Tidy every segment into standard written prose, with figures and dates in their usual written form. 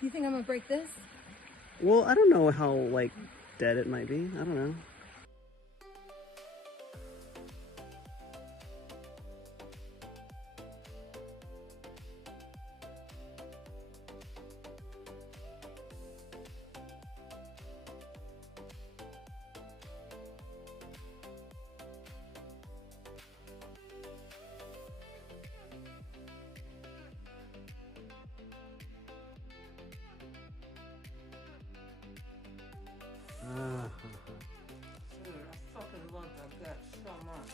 Do you think I'm gonna break this? Well, I don't know how, like, dead it might be. I don't know. Dude, I fucking love that gut so much.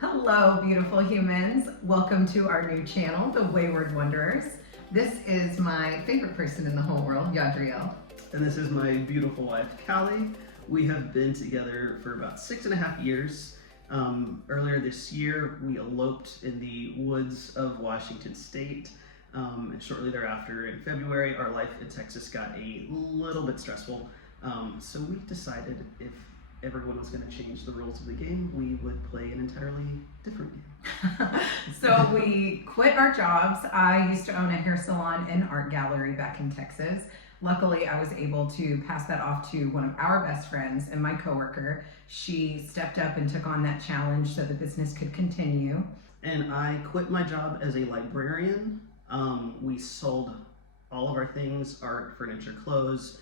Hello, beautiful humans. Welcome to our new channel, The Wayward Wanderers. This is my favorite person in the whole world, Yadriel. And this is my beautiful wife, Callie. We have been together for about 6.5 years. Earlier this year, we eloped in the woods of Washington State. And shortly thereafter, in February, our life in Texas got a little bit stressful. So we decided if everyone was going to change the rules of the game, we would play an entirely different game. So we quit our jobs. I used to own a hair salon and art gallery back in Texas. Luckily, I was able to pass that off to one of our best friends and my coworker. She stepped up and took on that challenge so the business could continue. And I quit my job as a librarian. We sold all of our things, art, furniture, clothes,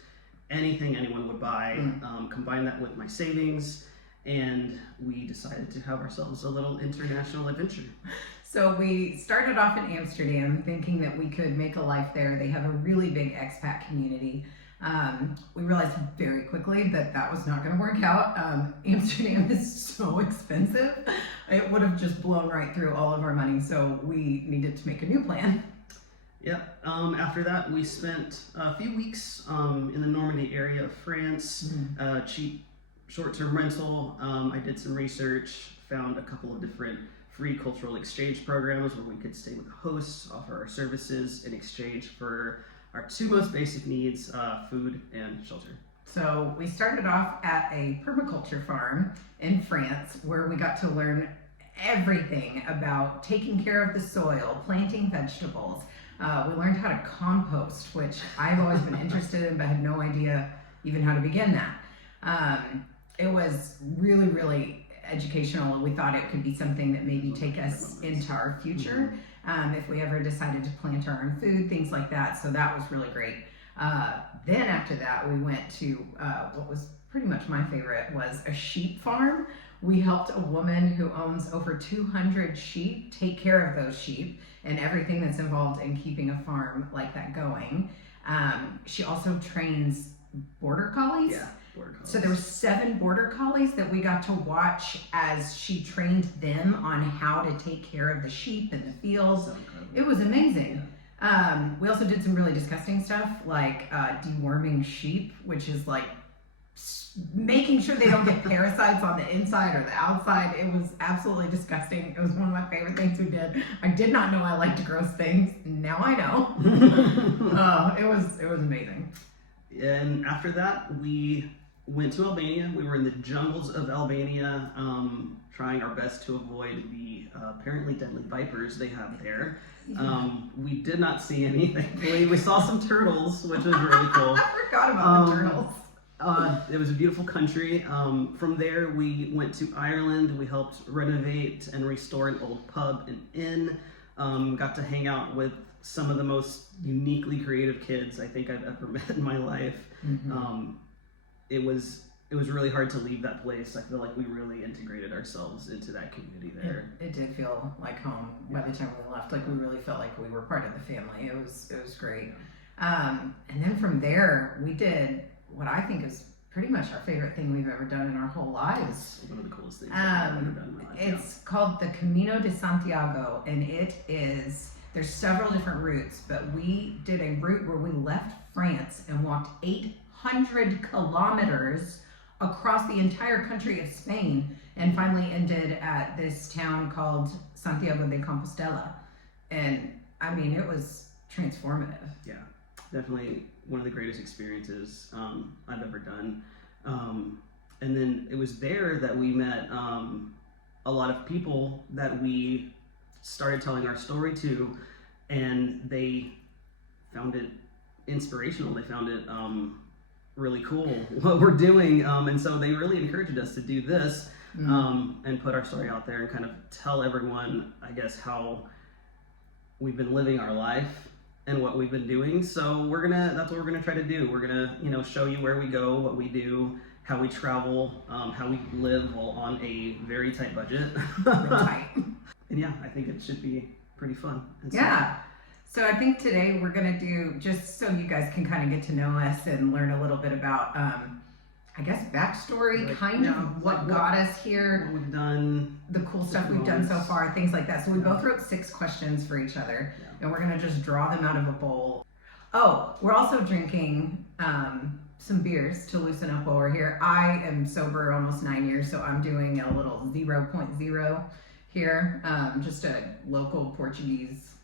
anything anyone would buy, combined that with my savings, and we decided to have ourselves a little international adventure. So we started off in Amsterdam thinking that we could make a life there. They have a really big expat community. We realized very quickly that that was not going to work out. Amsterdam is so expensive. It would have just blown right through all of our money, so we needed to make a new plan. Yep. After that, we spent a few weeks in the Normandy area of France, cheap short-term rental. I did some research, found a couple of different free cultural exchange programs where we could stay with hosts, offer our services in exchange for our two most basic needs, food and shelter. So we started off at a permaculture farm in France where we got to learn everything about taking care of the soil, planting vegetables. We learned how to compost, which I've always been interested in, but had no idea even how to begin that. It was really, really educational, and we thought it could be something that maybe take us into our future if we ever decided to plant our own food, things like that. So that was really great. Then after that, we went to what was pretty much my favorite, was a sheep farm. We helped a woman who owns over 200 sheep take care of those sheep and everything that's involved in keeping a farm like that going. She also trains border collies. Yeah, border collies. So there were 7 border collies that we got to watch as she trained them on how to take care of the sheep in the fields. So incredible. It was amazing. We also did some really disgusting stuff like deworming sheep, which is like making sure they don't get parasites on the inside or the outside. It was absolutely disgusting. It was one of my favorite things we did. I did not know I liked gross things. Now I know. It was amazing. And after that, we went to Albania. We were in the jungles of Albania, trying our best to avoid the apparently deadly vipers they have there. We did not see any, thankfully. We saw some turtles, which was really cool. I forgot about the turtles. It was a beautiful country. From there, we went to Ireland. We helped renovate and restore an old pub and inn. Got to hang out with some of the most uniquely creative kids I think I've ever met in my life. It was really hard to leave that place. I feel like we really integrated ourselves into that community there. It did feel like home by the time we left. Like we really felt like we were part of the family. It was great. And then from there, we did what I think is pretty much our favorite thing we've ever done in our whole lives. One of the coolest things I've ever done in my life. It's called the Camino de Santiago, and there's several different routes, but we did a route where we left France and walked 800 kilometers across the entire country of Spain and finally ended at this town called Santiago de Compostela. And I mean, it was transformative. Yeah, definitely one of the greatest experiences I've ever done. And then it was there that we met a lot of people that we started telling our story to, and they found it inspirational. They found it really cool what we're doing, and so they really encouraged us to do this and put our story out there and kind of tell everyone, I guess, how we've been living our life and what we've been doing. So that's what we're gonna try to do. We're gonna show you where we go, what we do, how we travel, how we live while on a very tight budget. Real tight. And yeah, I think it should be pretty fun. And so, Yeah. So I think today we're going to do, just so you guys can kind of get to know us and learn a little bit about, I guess, backstory, Like, kind yeah, of what what- got us here, what we've done. the cool stuff different we've done so moments. far, things like that. So we Yeah. both wrote 6 questions for each other, Yeah. and we're going to just draw them out of a bowl. Oh, we're also drinking some beers to loosen up while we're here. I am sober almost 9 years, so I'm doing a little 0.0 here, just a local Portuguese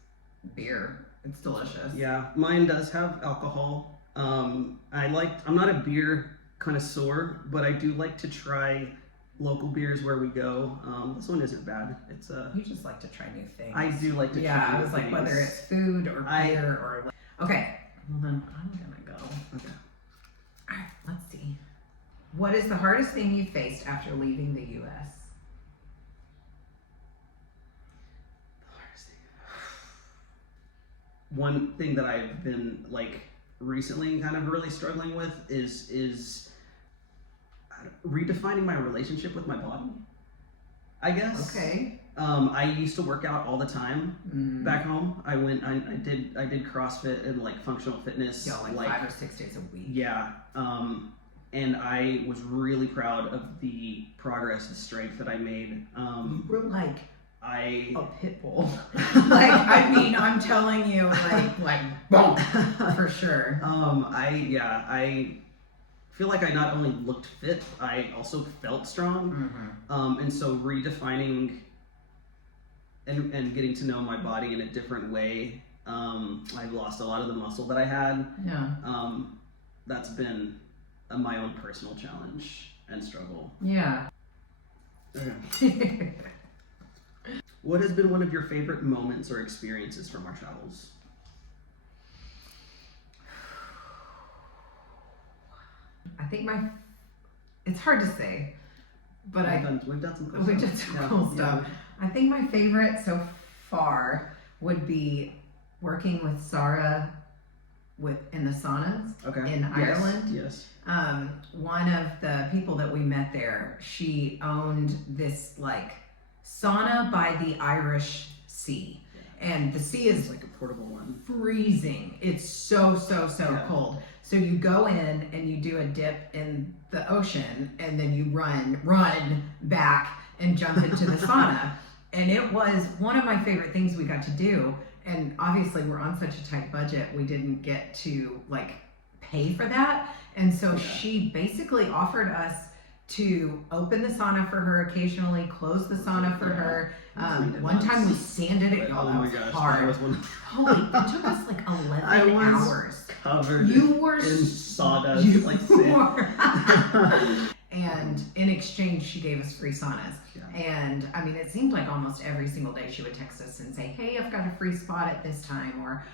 beer. It's delicious. Yeah, mine does have alcohol. I'm not a beer connoisseur, but I do like to try local beers where we go. This one isn't bad. It's You just like to try new things. I do like to try Yeah, I new was like, things. whether it's food or I- beer or. Okay, well then I'm gonna go. Okay. All right, let's see. What is the hardest thing you faced after leaving the U.S.? One thing that I've been like recently kind of really struggling with is redefining my relationship with my body, I guess. Okay. I used to work out all the time back home. I did CrossFit and like functional fitness. Yeah, like 5 or 6 days a week. Yeah. And I was really proud of the progress and strength that I made. We're like I a pit bull. Like, I mean, I'm telling you, like, boom, for sure. I feel like I not only looked fit, I also felt strong. And so redefining and getting to know my body in a different way. I've lost a lot of the muscle that I had. Yeah. That's been my own personal challenge and struggle. Yeah. Okay. What has been one of your favorite moments or experiences from our travels? I think it's hard to say, but We've done some cool we stuff. did some Yeah, cool yeah. stuff. I think my favorite so far would be working with Sarah in the saunas Okay. in Yes, Ireland. Yes. One of the people that we met there, she owned this like sauna by the Irish Sea, and the sea It's is like a portable one. freezing. It's so Yeah. cold. So you go in and you do a dip in the ocean, and then you run back and jump into the sauna. And it was one of my favorite things we got to do. And obviously we're on such a tight budget, we didn't get to like pay for that. And so she basically offered us to open the sauna for her occasionally, close the sauna for her. One time we sanded it. Oh That my was gosh, hard. that was one Holy, it took us like 11 I was hours. covered You were in sawdust, you like sand. were. And in exchange, she gave us free saunas. Yeah. And I mean, it seemed like almost every single day she would text us and say, "Hey, I've got a free spot at this time," or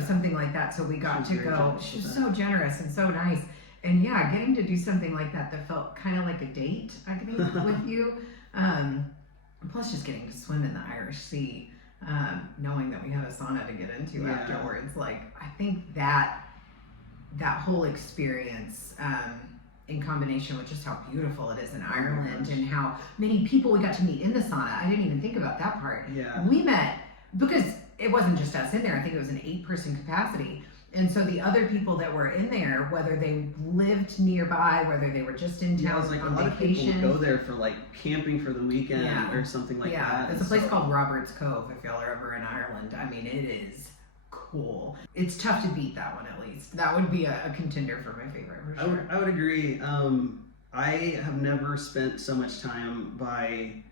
something like that. So we got She to was very go. generous She was with so generous and so nice. And yeah, getting to do something like that felt kind of like a date, I think, with you. Plus, just getting to swim in the Irish Sea, knowing that we had a sauna to get into Yeah. afterwards. Like, I think that whole experience, in combination with just how beautiful it is in Ireland and how many people we got to meet in the sauna. I didn't even think about that part. Yeah. We met, because it wasn't just us in there, I think it was an 8-person capacity. And so the other people that were in there, whether they lived nearby, whether they were just in Yeah, town it's like a on lot of people vacation. would go there for like camping for the weekend Yeah. or something like that. It's a place called Robert's Cove if y'all are ever in Ireland. I mean, it is cool. It's tough to beat that one, at least. That would be a contender for my favorite for sure. I would agree. I have never spent so much time by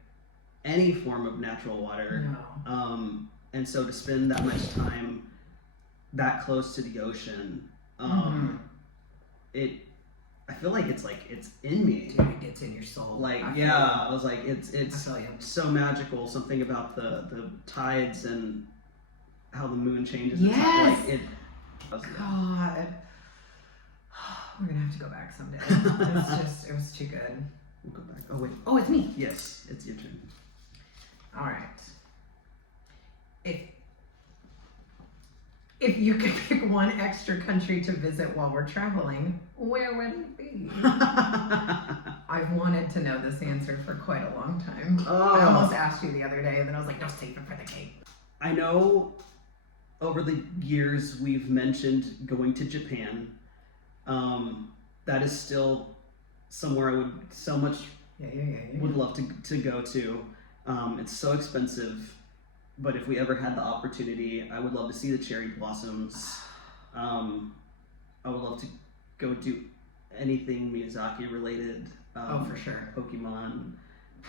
any form of natural water. No. And so to spend that much time that close to the ocean, Mm-hmm. it I feel like it's in me. Dude, it gets in your soul. Like, I yeah, I was like, it's feel you. so magical. Something about the tides and how the moon changes. Yes. Like, God. We're gonna have to go back someday. It was too good. We'll go back. Oh wait. Oh, it's me. Yes, it's your turn. All right. If you could pick one extra country to visit while we're traveling, where would it be? I've wanted to know this answer for quite a long time. Oh. I almost asked you the other day, and then I was like, no, save it for the cake. I know over the years we've mentioned going to Japan. That is still somewhere I would so much would love to go to. It's so expensive, but if we ever had the opportunity, I would love to see the cherry blossoms. I would love to go do anything Miyazaki related. Oh, for sure. Pokemon.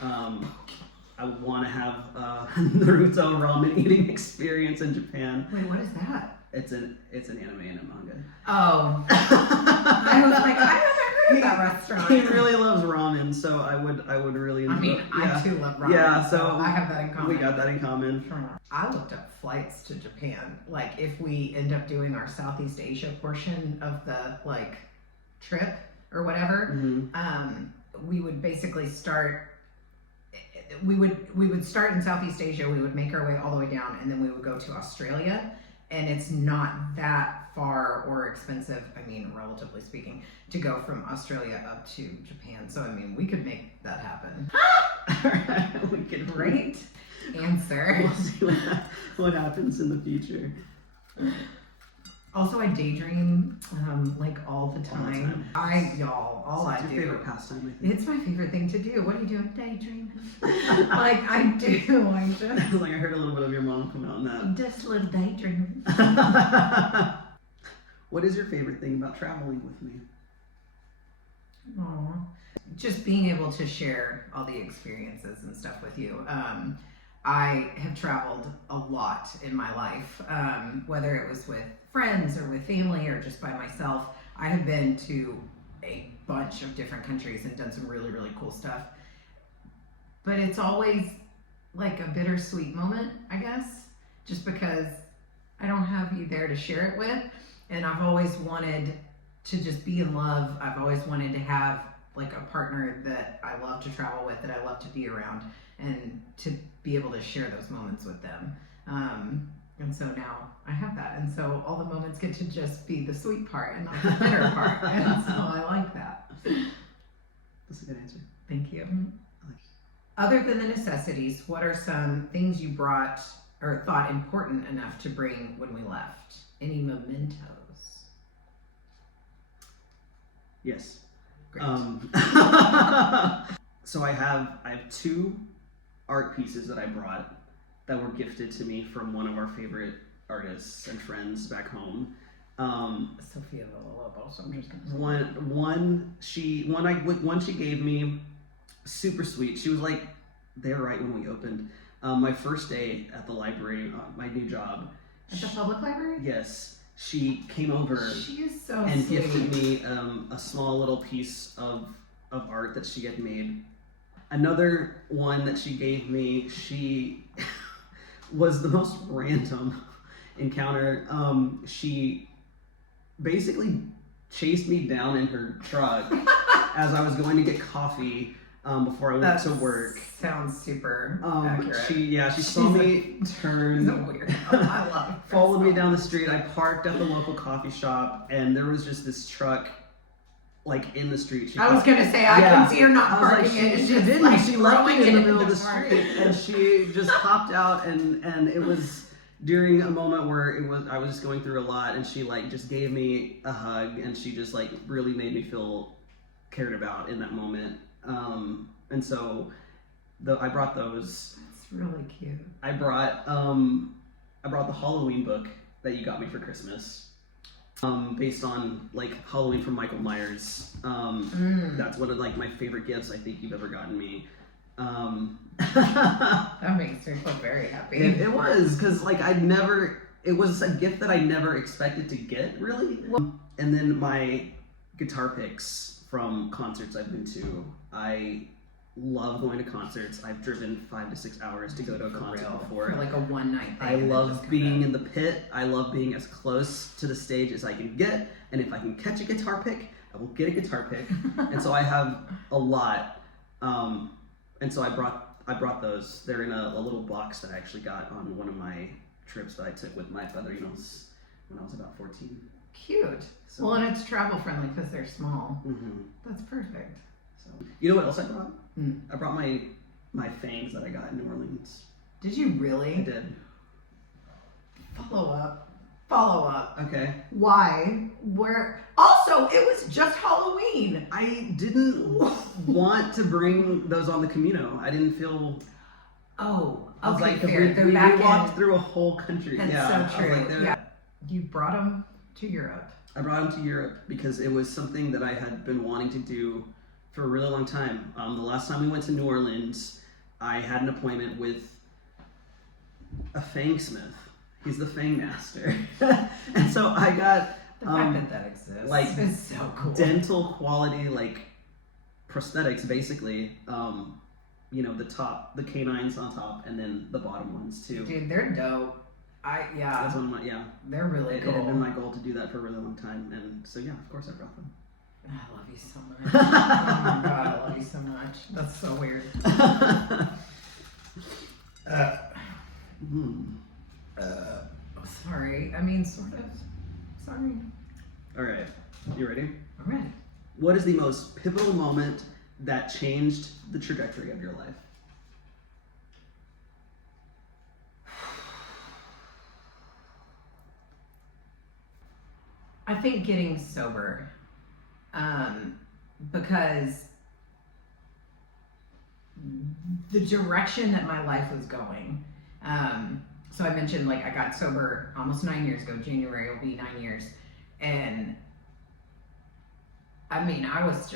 I would want to have Naruto ramen eating experience in Japan. Wait, what is that? It's an anime and a manga. Oh. I was like, I haven't heard of that restaurant. He really loves ramen, so I would really enjoy. I mean, I too love ramen. Yeah, so I have that in common. We got that in common. I looked up flights to Japan. Like, if we end up doing our Southeast Asia portion of the trip or whatever, we would basically start. We would start in Southeast Asia. We would make our way all the way down, and then we would go to Australia. And it's not that far or expensive, I mean, relatively speaking, to go from Australia up to Japan. So, I mean, we could make that happen. We could. Great answer. We'll see what happens in the future. Also, I daydream all the time. All I It's do. your favorite pastime, I think. It's my favorite thing to do. What do you do? Daydreaming. I do. I just. I heard a little bit of your mom come out in that. Just a little daydream. What is your favorite thing about traveling with me? Aww. Just being able to share all the experiences and stuff with you. I have traveled a lot in my life, whether it was with friends or with family or just by myself. I have been to a bunch of different countries and done some really, really cool stuff. But it's always like a bittersweet moment, I guess, just because I don't have you there to share it with. And I've always wanted to just be in love. I've always wanted to have a partner that I love to travel with, that I love to be around, and to be able to share those moments with them. And so now I have that. And so all the moments get to just be the sweet part and not the bitter part. And so I like that. That's a good answer. Thank you. Other than the necessities, what are some things you brought or thought important enough to bring when we left? Any mementos? Yes. Great. So I have 2 art pieces that I brought that were gifted to me from one of our favorite artists and friends back home. Sophia Villalobos. I'm just gonna say. One she gave me, super sweet. She was there right when we opened. My first day at the library, my new job. At the public library? Yes. She came over She is so and sweet. gifted me a small little piece of art that she had made. Another one that she gave me, she was the most random encounter. She basically chased me down in her truck as I was going to get coffee before I went to work. Sounds super accurate. She saw me turn. So weird. I love her. Followed me down the street. I parked at the local coffee shop, and there was just this truck, in the street. I was gonna say I can see her not I was parking it. she Just, didn't. She left throwing me in it the middle of the park. street, and she just popped out, and it was during a moment where I was just going through a lot, and she just gave me a hug, and she just really made me feel cared about in that moment. And so I brought those. That's really cute. I brought the Halloween book that you got me for Christmas. Based on Halloween from Michael Myers. That's one of my favorite gifts I think you've ever gotten me. That makes me feel very happy. It was because it was a gift that I never expected to get really. And then my guitar picks from concerts I've been to. I love going to concerts. I've driven 5 to 6 hours to go to a concert before. For like a one night thing. I and then love just being kinda- in the pit. I love being as close to the stage as I can get. And if I can catch a guitar pick, I will get a guitar pick. And so I have a lot. And so I brought those. They're in a little box that I actually got on one of my trips that I took with my brother-in-laws when I was about 14. Cute. So, Well, and it's travel friendly because they're small. mhm. That's perfect. So you know what else I brought? Mm. I brought my fangs that I got in New Orleans. Did you I really? did. Follow up. Follow up. Okay. Why? Where? Also, it was just Halloween. I didn't want to bring those on the Camino. I didn't feel. Oh, I was okay, like, fair. we, They're we back walked in. through a whole country. That's yeah, so I was true. like, Yeah. You brought them to Europe. I brought them to Europe because it was something that I had been wanting to do for a really long time. The last time we went to New Orleans, I had an appointment with a fang smith. He's the fang master. And so I got The fact that exists like, is so cool. dental quality, like prosthetics, basically. You know, the canines on top, and then the bottom ones too. Dude, they're dope. That's one of my, yeah. They're really It cool. had been my goal to do that for a really long time, and so yeah, of course I brought them. I love you so much. Oh my god, I love you so much. That's so weird. Sorry. I mean, sort of. Sorry. All right, you ready? I'm ready. What is the most pivotal moment that changed the trajectory of your life? I think getting sober, because the direction that my life was going. So I mentioned, like, I got sober almost 9 years ago. January will be 9 years, and I mean, I was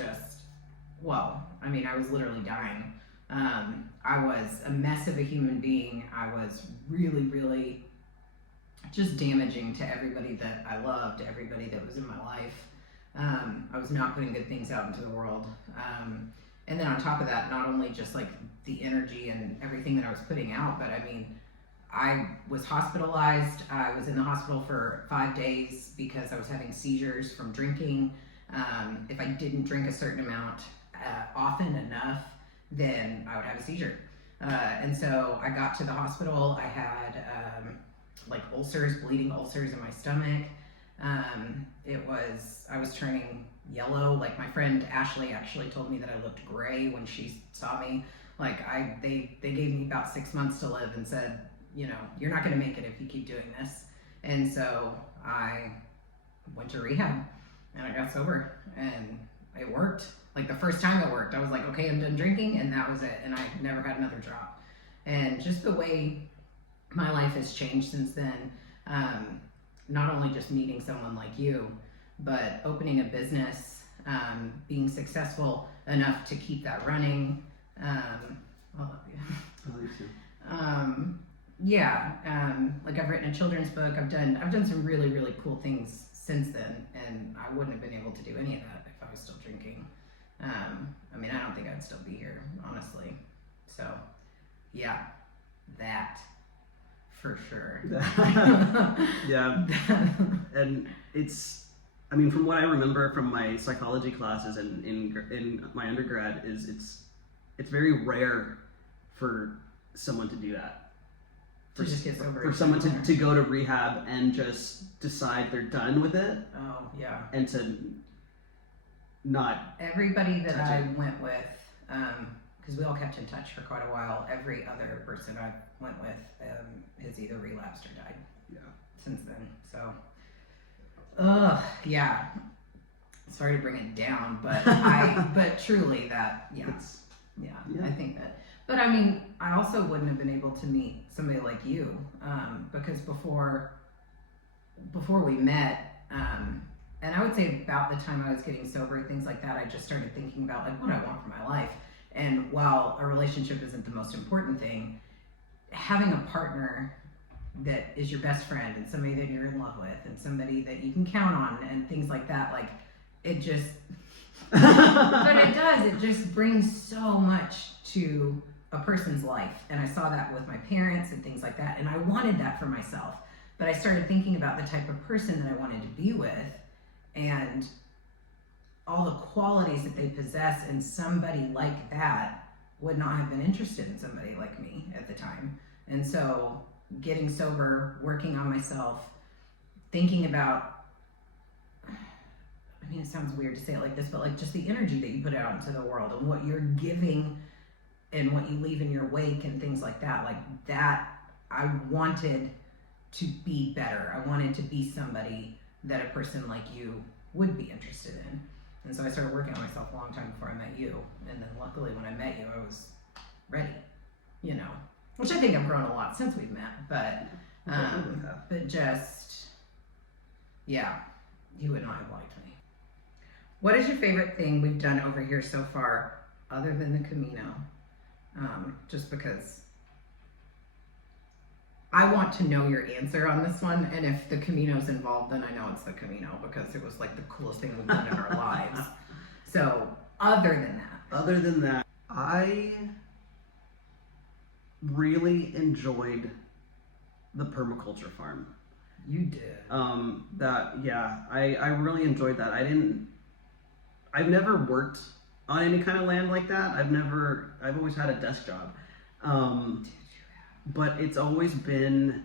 literally dying. I was a mess of a human being. I was really, really just damaging to everybody that I loved, everybody that was in my life. I was not putting good things out into the world. And then on top of that, not only just like the energy and everything that I was putting out, but I mean, I was hospitalized. I was in the hospital for 5 days because I was having seizures from drinking. If I didn't drink a certain amount often enough, then I would have a seizure. And so I got to the hospital. I had like ulcers, bleeding ulcers in my stomach. I was turning yellow. Like, my friend Ashley actually told me that I looked gray when she saw me. Like, they gave me about 6 months to live and said, you know, you're not going to make it if you keep doing this. And so I went to rehab and I got sober, and it worked. Like, the first time it worked, I was like, okay, I'm done drinking, and that was it. And I never had another drop. And just the way my life has changed since then, not only just meeting someone like you, but opening a business, being successful enough to keep that running. I love you. I love you too. Like, I've written a children's book. I've done some really, really cool things since then, and I wouldn't have been able to do any of that if I was still drinking. I mean, I don't think I'd still be here, honestly. So, yeah, that for sure. Yeah. And it's, I mean, from what I remember from my psychology classes and in my undergrad, is it's very rare for someone to do that. To just get sober. For someone to go to rehab and just decide they're done with it, Oh, yeah. and to not. Everybody that Touch I it. went with, because we all kept in touch for quite a while, every other person I went with has either relapsed or died. Yeah. Since then. So, yeah. Sorry to bring it down, but but truly that, yeah. Yeah, Yeah. I think that. But I mean, I also wouldn't have been able to meet somebody like you, because before we met, and I would say about the time I was getting sober, things like that, I just started thinking about like what I want for my life. And while a relationship isn't the most important thing, having a partner that is your best friend and somebody that you're in love with and somebody that you can count on and things like that, like, it just, But it does. It just brings so much to a person's life. And I saw that with my parents and things like that. And I wanted that for myself. But I started thinking about the type of person that I wanted to be with and all the qualities that they possess. And somebody like that would not have been interested in somebody like me at the time. And so getting sober, working on myself, thinking about, I mean, it sounds weird to say it like this, but like just the energy that you put out into the world and what you're giving and what you leave in your wake and things like that, I wanted to be better. I wanted to be somebody that a person like you would be interested in. And so I started working on myself a long time before I met you. And then luckily when I met you, I was ready, which I think I've grown a lot since we've met, but just, yeah, you would not have liked me. What is your favorite thing we've done over here so far, other than the Camino? Just because I want to know your answer on this one, and if the Camino's involved, then I know it's the Camino because it was like the coolest thing we've done in our lives. So, other than that, I really enjoyed the permaculture farm. you did. I really enjoyed that. I've never worked on any kind of land like that. I've always had a desk job. But it's always been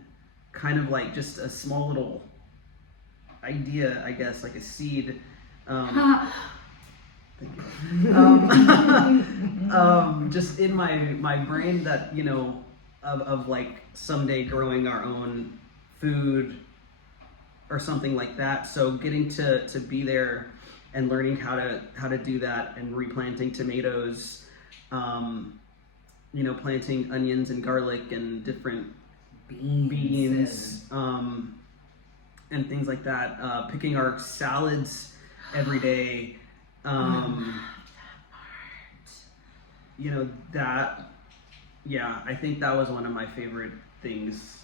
kind of like just a small little idea, I guess, like a seed. Thank you. Just in my brain that, of like someday growing our own food or something like that. So getting to be there and learning how to do that and replanting tomatoes, planting onions and garlic and different beans and things like that. Picking our salads every day. I think that was one of my favorite things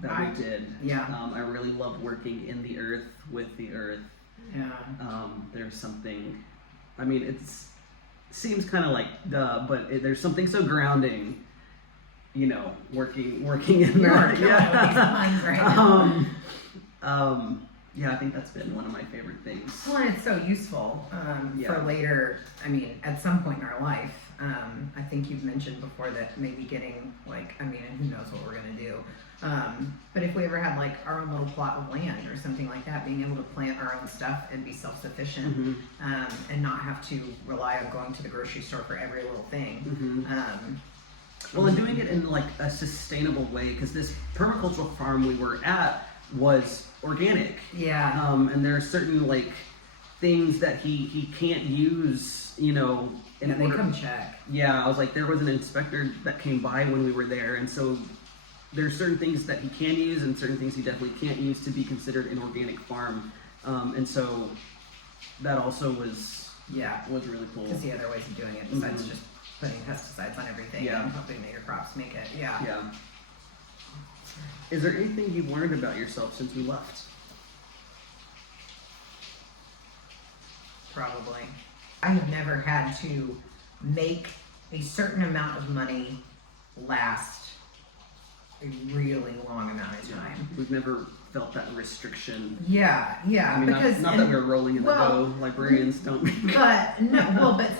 that we did. Yeah. I really love working in the earth, with the earth. Yeah. There's something, it seems kind of like duh, but there's something so grounding, working in that. I think that's been one of my favorite things. Well, and it's so useful for later. At some point in our life, I think you've mentioned before that maybe getting and who knows what we're gonna do. But if we ever had like our own little plot of land or something like that, being able to plant our own stuff and be self-sufficient, and not have to rely on going to the grocery store for every little thing. And doing it in like a sustainable way, because this permacultural farm we were at was organic. Yeah. And there are certain like things that he can't use, in they come check. Yeah, I was like, there was an inspector that came by when we were there, and so there's certain things that he can use and certain things he definitely can't use to be considered an organic farm. And so that also was really cool. To see other ways of doing it besides just putting pesticides on everything and hoping that your crops make it. Yeah. Is there anything you've learned about yourself since we left? Probably. I have never had to make a certain amount of money last a really long amount of time. We've never felt that restriction. Yeah. Because not that we're rolling in the dough. Librarians don't. But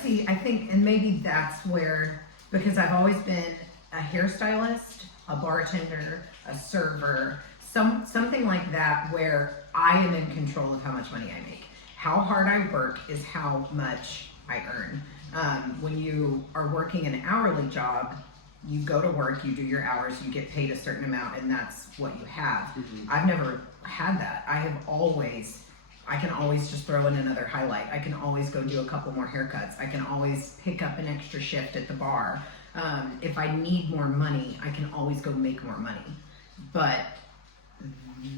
see, I think, and maybe that's where, because I've always been a hairstylist, a bartender, a server, something like that, where I am in control of how much money I make. How hard I work is how much I earn. When you are working an hourly job, you go to work, you do your hours, you get paid a certain amount, and that's what you have. I've never had that. I can always just throw in another highlight. I can always go do a couple more haircuts. I can always pick up an extra shift at the bar. If I need more money, I can always go make more money. But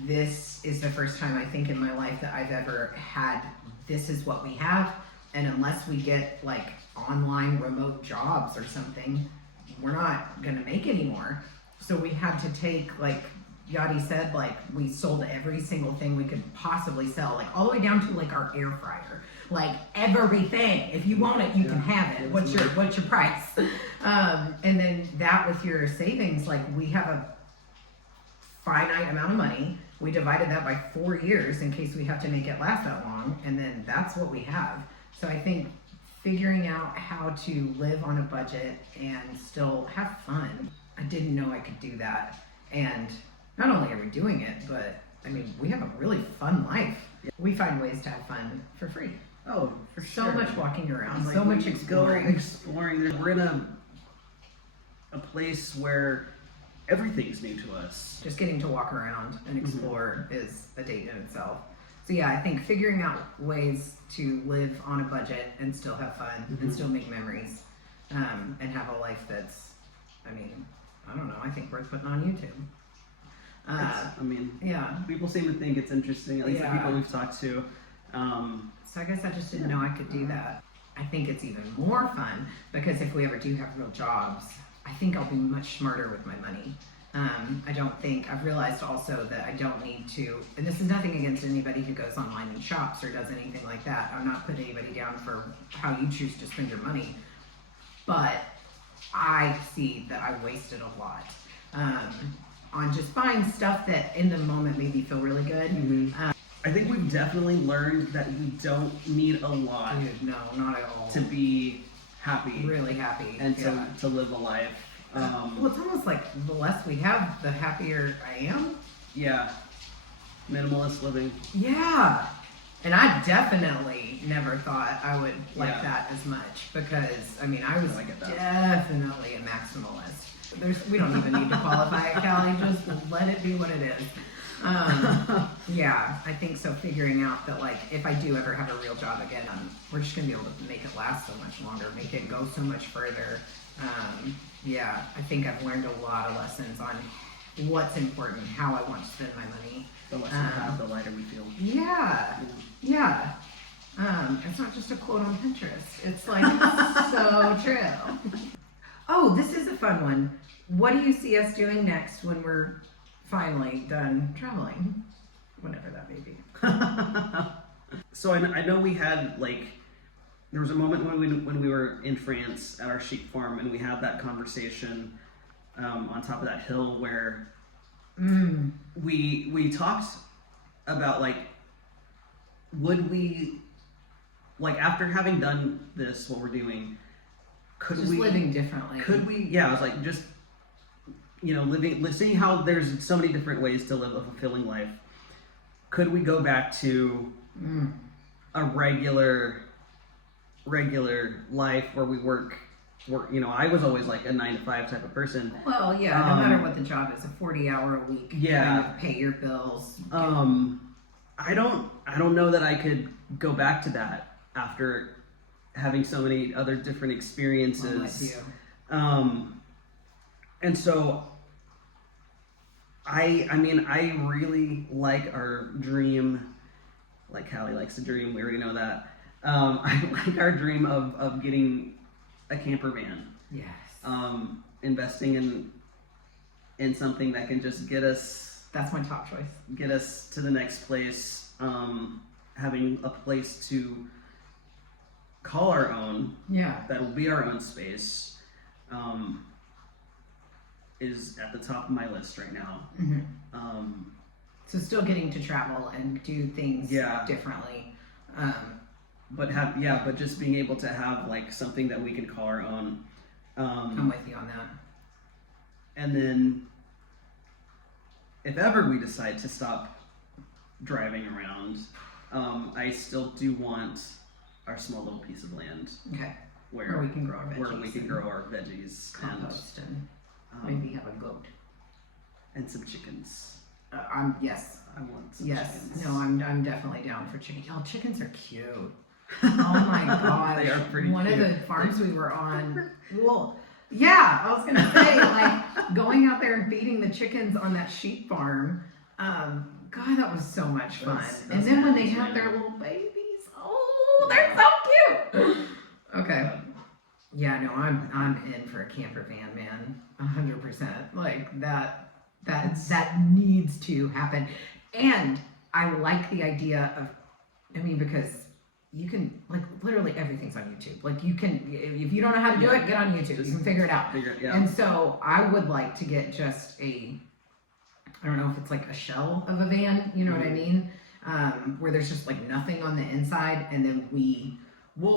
this is the first time I think in my life that I've ever had, this is what we have, and unless we get like online remote jobs or something, we're not gonna make any more. So we had to take like Yadi said, like, we sold every single thing we could possibly sell, like all the way down to like our air fryer, like everything. If you want it, you can have it. What's your price? And then that with your savings, like we have a finite amount of money. We divided that by 4 years in case we have to make it last that long, and then that's what we have. So I think figuring out how to live on a budget and still have fun. I didn't know I could do that, and not only are we doing it, but I mean, we have a really fun life. We find ways to have fun for free. Oh, for So sure. much walking around, Like, so much we exploring. Go exploring. We're in a place where everything's new to us. Just getting to walk around and explore is a date in itself. So yeah, I think figuring out ways to live on a budget and still have fun and still make memories, and have a life that's, I mean, I don't know, I think worth putting on YouTube. I mean, Yeah. people seem to think it's interesting, at least the Yeah. people we've talked to. So I guess I just didn't know I could do that. I think it's even more fun because if we ever do have real jobs, I think I'll be much smarter with my money. I've realized also that I don't need to, and this is nothing against anybody who goes online and shops or does anything like that. I'm not putting anybody down for how you choose to spend your money, but I see that I wasted a lot on just buying stuff that in the moment made me feel really good. I think we've definitely learned that we don't need a lot Dude, no, not at all. to be happy Really happy. and yeah. to live a life. Well, it's almost like the less we have, the happier I am. Yeah, minimalist living. Yeah. And I definitely never thought I would like Yeah. that as much because, I mean, I was No, I get that. definitely a maximalist. We don't even need to qualify it, Callie. Just let it be what it is. Yeah, I think so. Figuring out that, like, if I do ever have a real job again, we're just gonna be able to make it last so much longer, make it go so much further. Yeah, I think I've learned a lot of lessons on what's important, how I want to spend my money. The less we have, the lighter we feel. Yeah, yeah. It's not just a quote on Pinterest. It's like so true. Oh, this is a fun one. What do you see us doing next when we're finally done traveling? Whenever that may be. So I know we had, like, there was a moment when we were in France at our sheep farm and we had that conversation on top of that hill where we talked about, like, would we, like, after having done this, what we're doing, Just living differently. could we, yeah, I was like, just, you know, seeing how there's so many different ways to live a fulfilling life. Could we go back to a regular life where we work, you know, I was always like a 9 to 5 type of person. Well, yeah, no matter what the job is, a 40-hour-a-week Yeah. kind of pay your bills. I don't know that I could go back to that after having so many other different experiences. I'm with you. And so I mean, I really like our dream, like Callie likes to dream, we already know that. I like our dream of getting a camper van. Yes. Investing in something that can just get us That's my top choice. to the next place, having a place to call our own, Yeah. that will be our own space, is at the top of my list right now. So still getting to travel and do things Yeah. differently. But just being able to have, like, something that we can call our own. I'm with you on that. And then if ever we decide to stop driving around, I still do want our small little piece of land Okay. where Where we can grow our where we veggies can and grow our veggies Compost and and maybe have a goat. some chickens. Yes. I want some Yes. chickens. No, I'm definitely down for chickens. Oh, chickens are cute. Oh my gosh. They are pretty One cute. of the farms we were on. Well, yeah, I was gonna say, like, going out there and feeding the chickens on that sheep farm. God, that was so much fun. That's and then when they amazing. have their little babies, oh, they're so cute. Okay. Yeah, no, I'm in for a camper van, man. 100%. Like that. That needs to happen. And I like the idea of, because you can, like, literally everything's on YouTube. Like, you can, if you don't know how to do it, get on YouTube. You can figure it out. And so I would like to get just I don't know if it's like a shell of a van, you know what I mean? Where there's just like nothing on the inside, and then we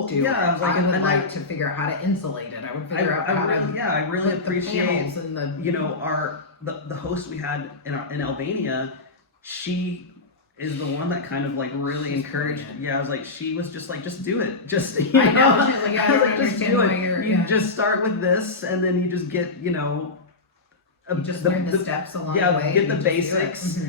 do it. I would like to figure out how to insulate it. I would figure out how to. Yeah, I really appreciate the the host we had in Albania. She is the one that kind of like really encouraged. Yeah, I was like, she was just like, just do it. Just I know. She's like, yeah, I just do it. You just start with this, and then you just get just learn the steps along the way. Get the basics.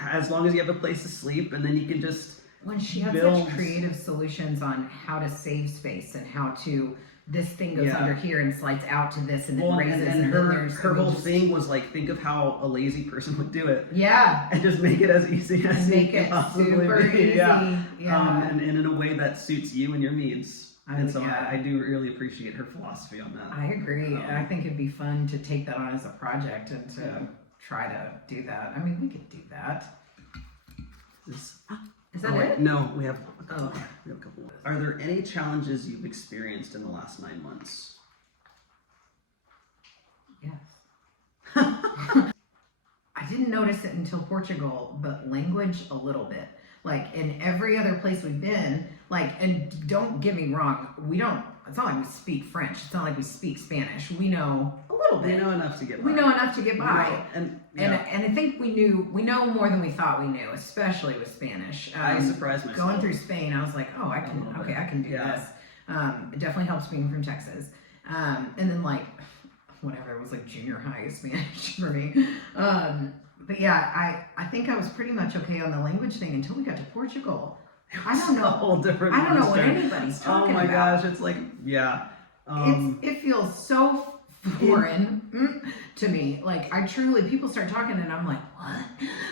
As long as you have a place to sleep, and then you can just. When she had such creative solutions on how to save space and how to, this thing goes under here and slides out to this and then raises. And her whole thing was like, think of how a lazy person would do it. Yeah. And just make it as easy as you can possibly super easy. Yeah. And in a way that suits you and your needs. I do really appreciate her philosophy on that. I agree. I think it'd be fun to take that on as a project and to try to do that. We could do that. Is that it? No, we have a couple. We have a couple more. Are there any challenges you've experienced in the last 9 months? Yes. I didn't notice it until Portugal, but language a little bit. Like in every other place we've been, and don't get me wrong, it's not like we speak French. It's not like we speak Spanish. We know a little bit. We know enough to get by. We know enough to get by. And I think we know more than we thought we knew, especially with Spanish. I surprised myself. Going through Spain, I was like, oh, I can do this. It definitely helps being from Texas. And then whatever, it was like junior high Spanish for me. But yeah, I think I was pretty much okay on the language thing until we got to Portugal. I don't know. A whole different I don't know what anybody's talking about. Oh my gosh, it's like, yeah. It feels so foreign to me. Like, people start talking and I'm like, what?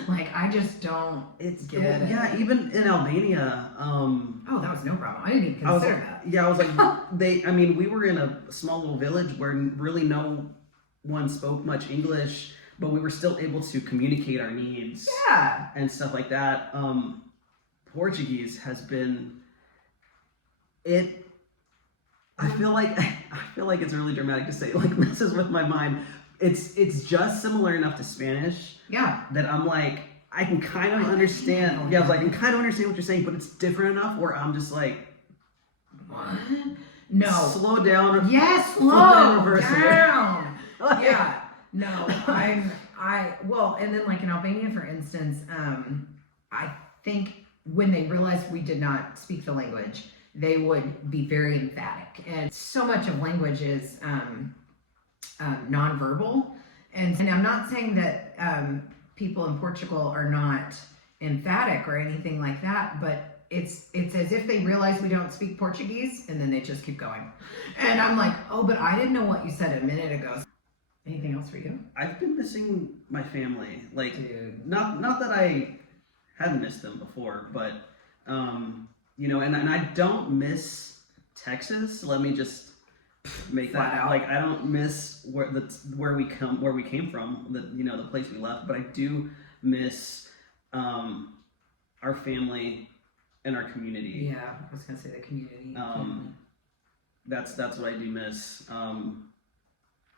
Like, I just don't get it. Yeah, even in Albania. Oh, that was no problem. I didn't even consider that. Yeah, I was like, we were in a small little village where really no one spoke much English, but we were still able to communicate our needs. Yeah. And stuff like that. Portuguese has been I feel like it's really dramatic to say, like, messes with my mind. It's just similar enough to Spanish. Yeah. That I'm like, I can kind of understand. Yeah, I was like, I can kind of understand what you're saying, but it's different enough where I'm just like, what? No. Slow down. Yes, slow down. Yeah. No, and then like in Albania, for instance, I think when they realized we did not speak the language, they would be very emphatic. And so much of language is nonverbal. And I'm not saying that people in Portugal are not emphatic or anything like that, but it's as if they realize we don't speak Portuguese and then they just keep going. And I'm like, oh, but I didn't know what you said a minute ago. Anything else for you? I've been missing my family. Like, dude. Not that I hadn't missed them before, but and I don't miss Texas. Let me just make that out. Like, I don't miss where we came from, the place we left, but I do miss our family and our community. Yeah, I was gonna say the community. That's what I do miss.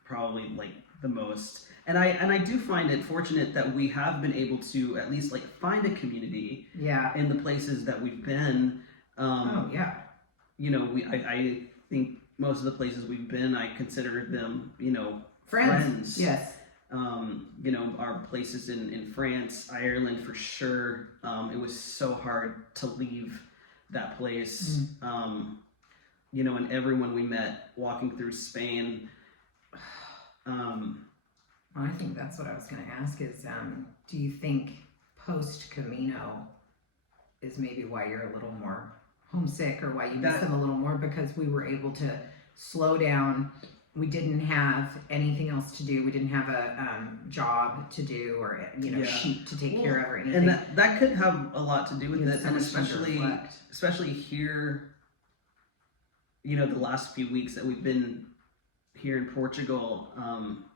Probably like the most, and I do find it fortunate that we have been able to at least like find a community. Yeah. In the places that we've been. I think most of the places we've been, I consider them, friends. Yes. Our places in France, Ireland for sure. It was so hard to leave that place. And everyone we met walking through Spain. I think that's what I was going to ask is, do you think post Camino is maybe why you're a little more homesick or why you miss them a little more? Because we were able to slow down. We didn't have anything else to do. We didn't have a job to do or sheep to take care of or anything. And that could have a lot to do with it, and especially here. The last few weeks that we've been here in Portugal,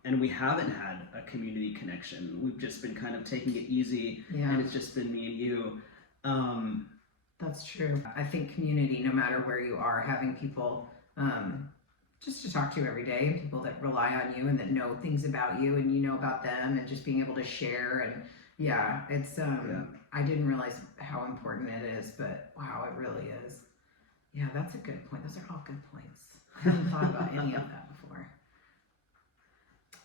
and we haven't had a community connection. We've just been kind of taking it easy, and it's just been me and you. That's true. I think community, no matter where you are, having people just to talk to every day, and people that rely on you and that know things about you and you know about them, and just being able to share. And it's I didn't realize how important it is, but wow, it really is. Yeah, that's a good point. Those are all good points. I hadn't thought about any of that before.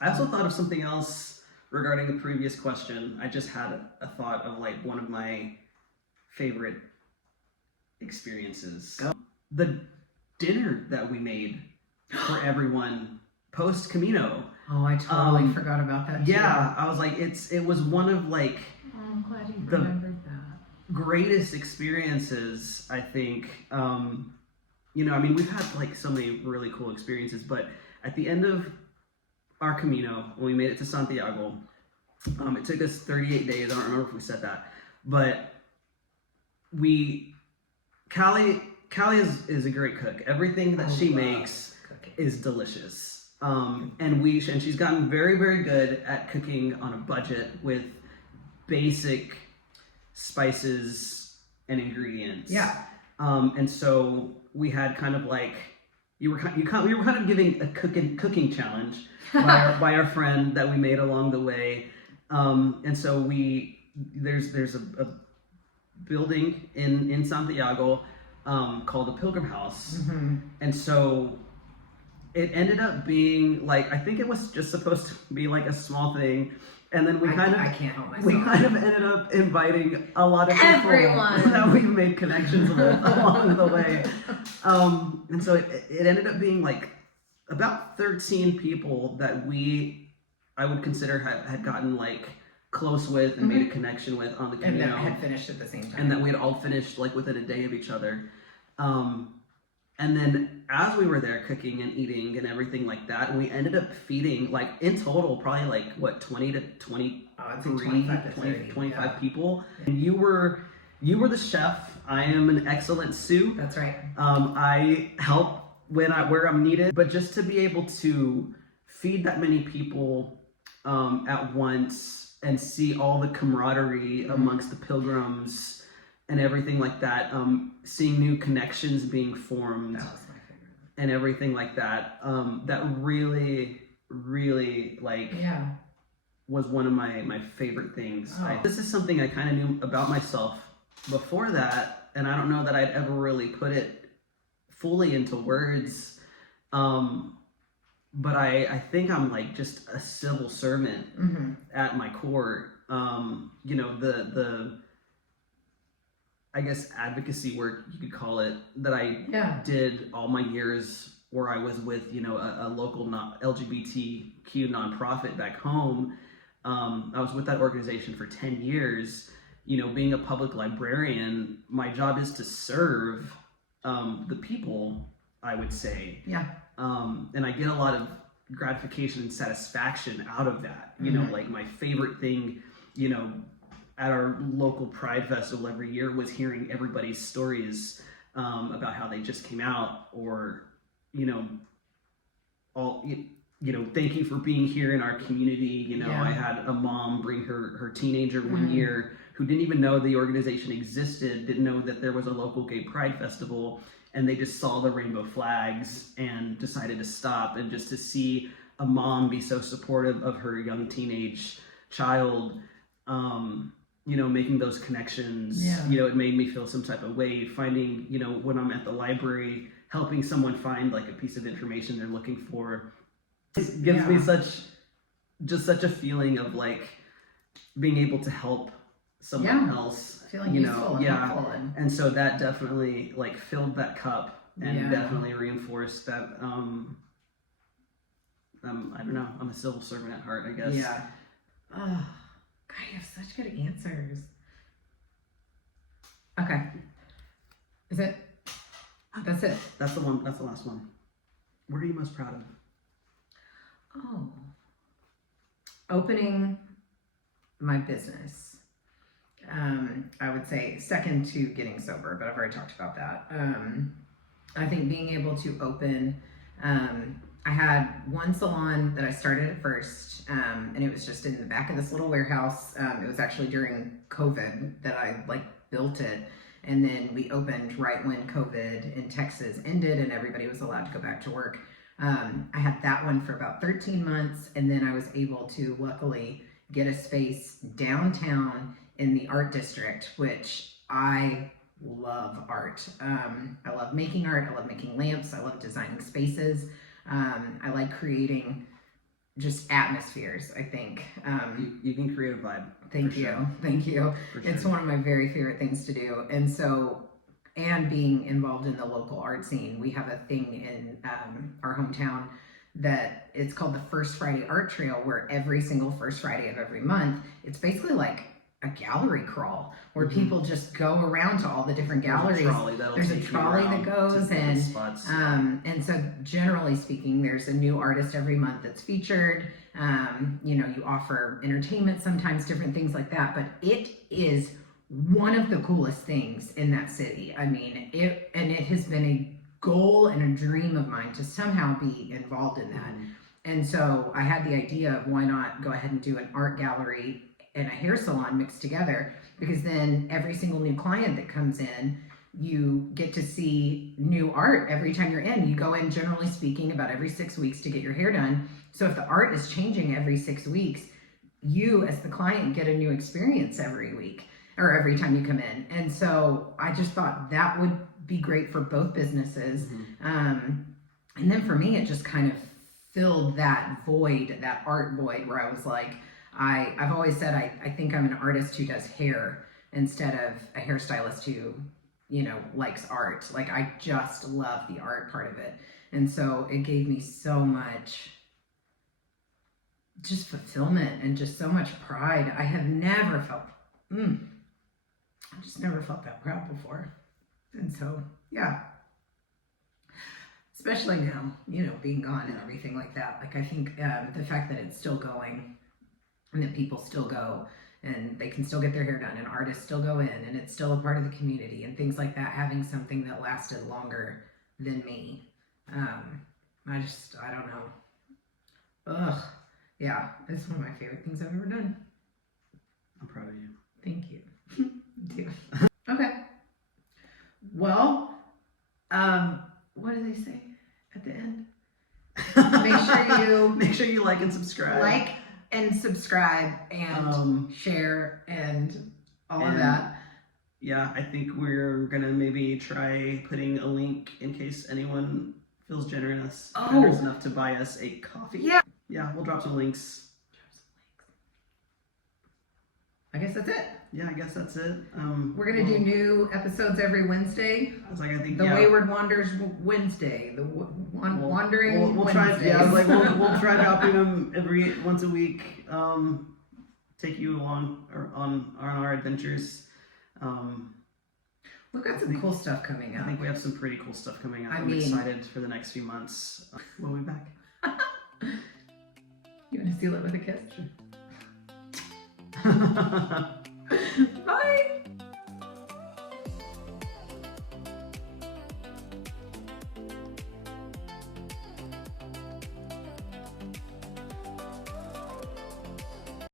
I also thought of something else regarding the previous question. I just had a thought of like one of my favorite experiences. The dinner that we made for everyone post Camino. Oh, I totally forgot about that too. Yeah, I was like, it was one of like I'm glad you remembered that. Greatest experiences, I think. You know, I mean, we've had like so many really cool experiences, but at the end of our Camino, when we made it to Santiago, it took us 38 days. I don't remember if we said that, but Callie is a great cook. Everything that she makes is delicious. And she's gotten very, very good at cooking on a budget with basic spices and ingredients. Yeah. And so we had kind of like we were kind of giving a cooking challenge by our friend that we made along the way. And so there's a building in Santiago called the Pilgrim House. Mm-hmm. And so it ended up being like, I think it was just supposed to be like a small thing. And then I can't help myself. We kind of ended up inviting a lot of people Everyone that we made connections with along the way. And so it ended up being like about 13 people that I would consider had gotten like close with and made a connection with on the Camino. And that had finished at the same time. And that we had all finished like within a day of each other. And then as we were there cooking and eating and everything like that, we ended up feeding like in total probably like what 20 to 25 people. And you were the chef. I am an excellent sous. That's right. I help where I'm needed, but just to be able to feed that many people at once and see all the camaraderie amongst the pilgrims and everything like that, seeing new connections being formed. That was my favorite. And everything like that, that really, really was one of my favorite things. Oh. This is something I kind of knew about myself before that, and I don't know that I'd ever really put it fully into words. But I think I'm like just a civil servant at my core. You know, the I guess advocacy work, you could call it, that I did all my years where I was with, you know, a local LGBTQ nonprofit back home. I was with that organization for 10 years. You know, being a public librarian, my job is to serve the people, I would say. Yeah. And I get a lot of gratification and satisfaction out of that. You know, like my favorite thing, you know, at our local Pride Festival every year was hearing everybody's stories about how they just came out, or, you know, thank you for being here in our community. You know, I had a mom bring her teenager one year who didn't even know the organization existed, didn't know that there was a local gay Pride Festival, and they just saw the rainbow flags and decided to stop. And just to see a mom be so supportive of her young teenage child, you know, making those connections, you know, it made me feel some type of way. Finding, you know, when I'm at the library, helping someone find like a piece of information they're looking for, it gives me such a feeling of like being able to help someone else, feeling you useful know, and helpful. And so that definitely like filled that cup and definitely reinforced that. I don't know, I'm a civil servant at heart, I guess. Yeah. Oh, God, you have such good answers. Okay. Is it? That's it. That's the one. That's the last one. What are you most proud of? Oh. Opening my business. I would say second to getting sober, but I've already talked about that. I think being able to open, I had one salon that I started at first, and it was just in the back of this little warehouse. It was actually during COVID that I like built it. And then we opened right when COVID in Texas ended and everybody was allowed to go back to work. I had that one for about 13 months, and then I was able to luckily get a space downtown in the art district, which I love art. I love making art. I love making lamps. I love designing spaces. I like creating just atmospheres, I think. You can create a vibe. Thank you. Sure. Thank you. For sure. It's one of my very favorite things to do. And so, and being involved in the local art scene, we have a thing in our hometown that it's called the First Friday Art Trail, where every single first Friday of every month, it's basically like a gallery crawl where people just go around to all the different galleries. There's a trolley that goes, and so generally speaking, there's a new artist every month that's featured. You offer entertainment, sometimes different things like that, but it is one of the coolest things in that city. I mean, it has been a goal and a dream of mine to somehow be involved in that. And so I had the idea of why not go ahead and do an art gallery and a hair salon mixed together, because then every single new client that comes in, you get to see new art every time you're in. You go in, generally speaking, about every 6 weeks to get your hair done. So if the art is changing every 6 weeks, you as the client get a new experience every week or every time you come in. And so I just thought that would be great for both businesses. And then for me, it just kind of filled that void, that art void, where I was like, I've always said I think I'm an artist who does hair instead of a hairstylist who, likes art. Like, I just love the art part of it. And so it gave me so much just fulfillment and just so much pride. I have never felt, I just never felt that proud before. And so, yeah. Especially now, being gone and everything like that. Like, I think the fact that it's still going and that people still go and they can still get their hair done and artists still go in and it's still a part of the community and things like that, having something that lasted longer than me. I don't know. Yeah, it's one of my favorite things I've ever done. I'm proud of you. Thank you. Me too. Okay. Well, what do they say at the end? Make sure you like and subscribe. Like and subscribe and share and all of that. Yeah, I think generous gonna maybe try putting a link in case anyone feels generous enough to buy us a coffee. Yeah, we'll drop some links. I guess that's it. Yeah, I guess that's it. We're gonna do new episodes every Wednesday. I think the Wayward Wanders Wednesday. The Wandering we'll Wednesdays. try. We'll try dropping them once a week. Take you along on our adventures. We've got some cool stuff coming up. I think we have some pretty cool stuff coming up. I'm excited for the next few months. We'll be back. You want to seal it with a kiss? Sure. Bye.